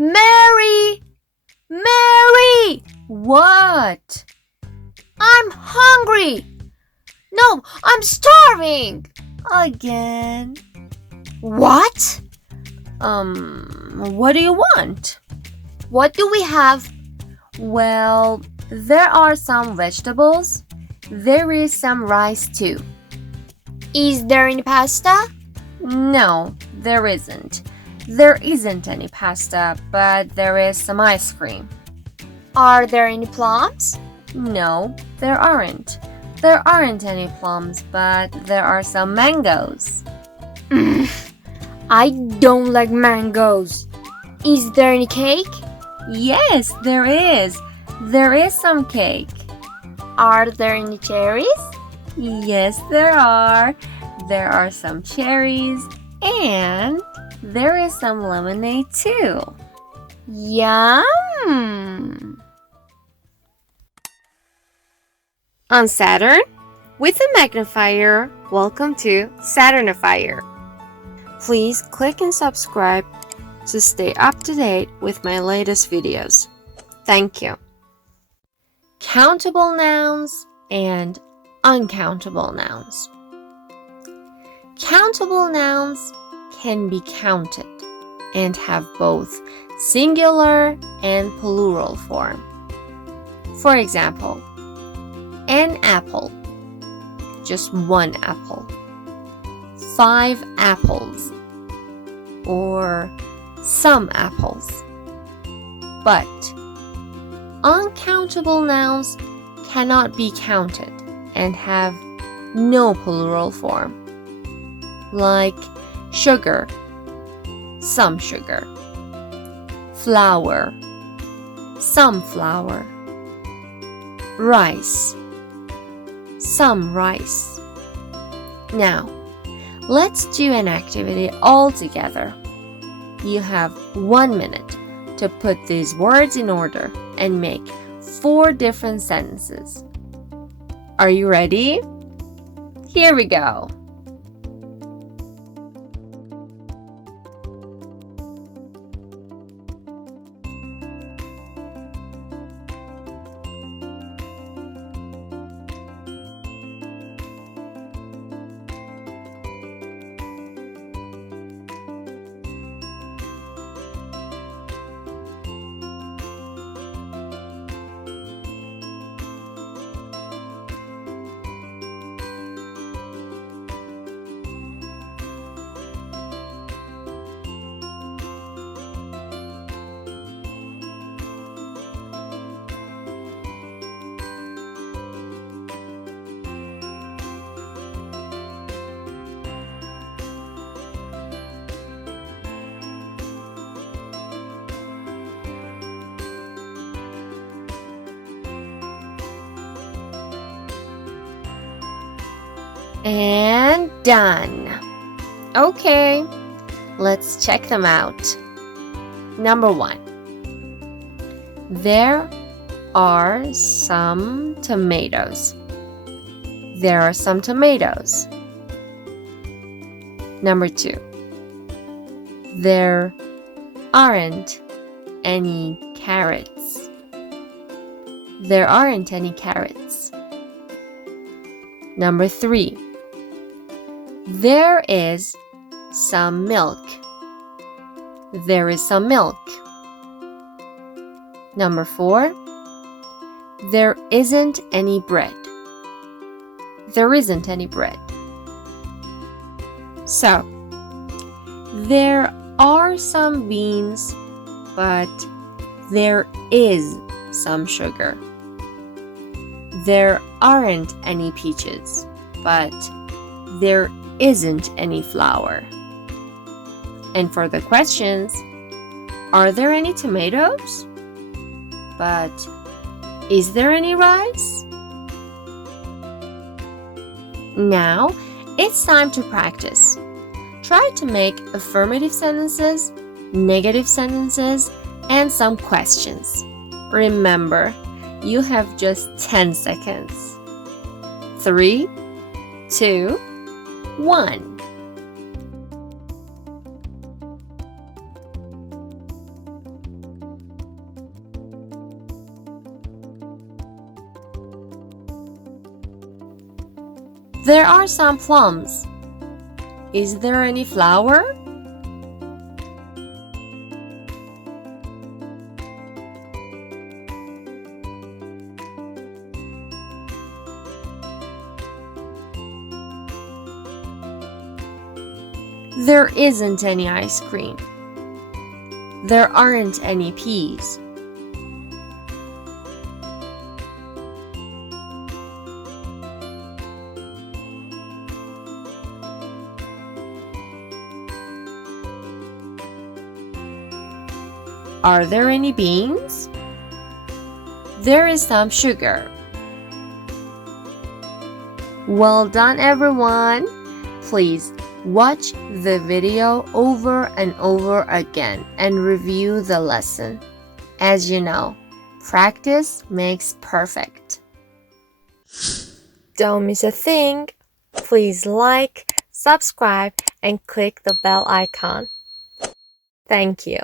Mary! Mary! What? I'm hungry! No, I'm starving! Again? What? What do you want? What do we have? Well, there are some vegetables. There is some rice too. Is there any pasta? No, there isn't. There isn't any pasta, but there is some ice cream. Are there any plums? No, there aren't. There aren't any plums, but there are some mangoes. I don't like mangoes. Is there any cake? Yes, there is. There is some cake. Are there any cherries? Yes, there are. There are some cherries and there is some lemonade too. Yum! On Saturn, with a magnifier, welcome to Saturnifier. Please click and subscribe to stay up to date with my latest videos. Thank you. Countable nouns and uncountable nouns. Countable nouns can be counted and have both singular and plural form. For example, an apple, just one apple, 5 apples, or some apples. But uncountable nouns cannot be counted and have no plural form, like sugar, some sugar, flour, some flour, rice, some rice. Now, let's do an activity all together. You have 1 minute to put these words in order and make 4 different sentences. Are you ready? Here we go. And done. Okay, let's check them out. Number 1. There are some tomatoes. There are some tomatoes. Number 2. There aren't any carrots. There aren't any carrots. Number 3. There is some milk. There is some milk. Number 4. There isn't any bread. There isn't any bread. So, there are some beans, but there is some sugar. There aren't any peaches, but there isn't any flour. And for the questions, are there any tomatoes? But is there any rice? Now, it's time to practice. Try to make affirmative sentences, negative sentences, and some questions. Remember, you have just 10 seconds. 3, 2, 1. There are some plums. Is there any flower? There isn't any ice cream. There aren't any peas. Are there any beans? There is some sugar. Well done, everyone. Please watch the video over and over again and review the lesson. As you know, practice makes perfect. Don't miss a thing. Please like, subscribe, and click the bell icon. Thank you.